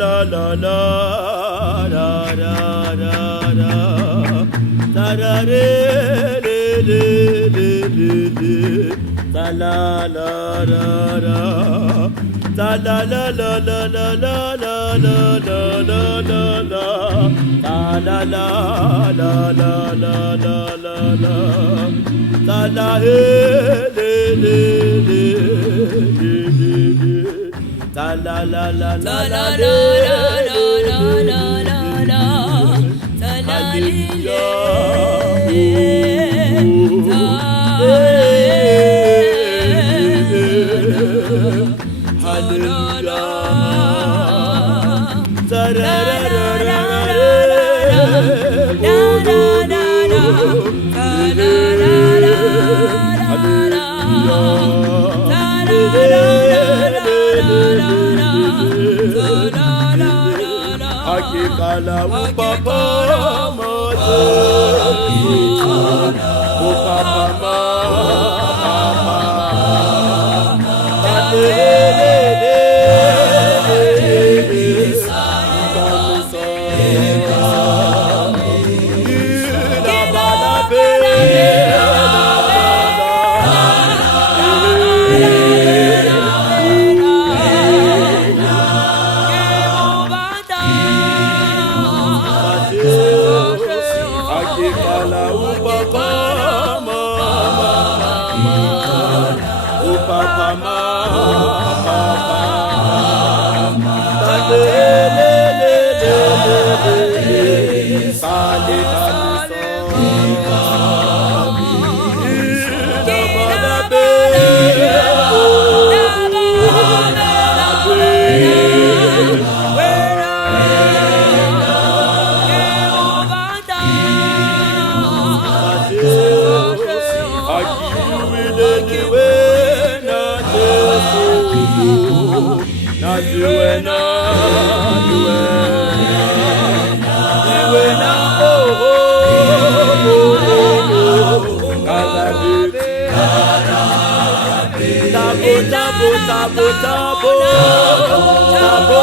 la la la ra ra ra ra ta ra re le le le le le ta la la ra ra ta la la la la la la la la la la la la ta la la la la la la la la ta la le le le le ta la la la la la la la la la la la ta la Akikala upapa mata, upapa mama, Akikala upapa mama, upapa mama, Tabo, tabo, tabo, tabo, tabo,